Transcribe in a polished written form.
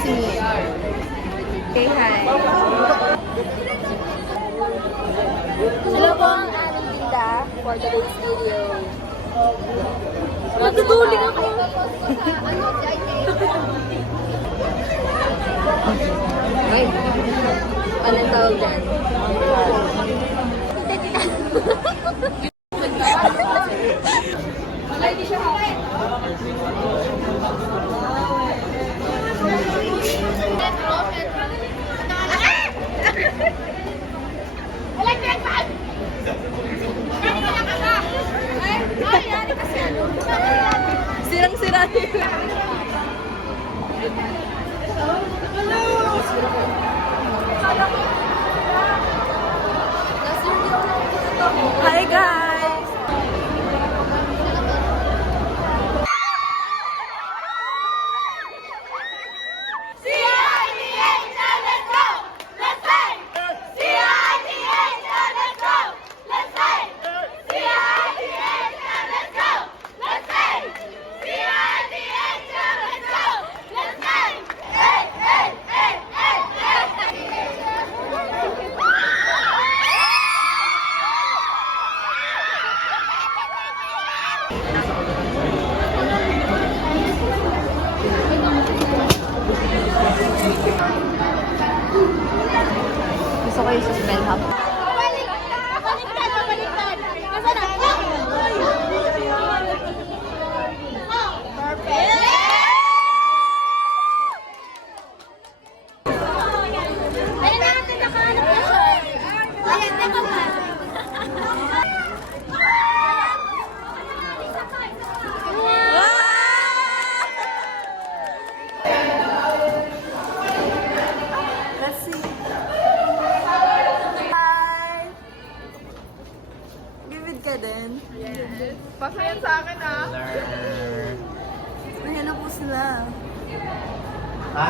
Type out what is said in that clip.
si Mia. Say hi. Hello po ang aming tinda for today's video. Natutuling ako. Ay, anong tawag dyan? Sirang-sira nila. Hi guys! Gusto ko yung sa smell hub. Ka din? Yes. Pasayan sa akin ah. Ayan na po sila. Ha?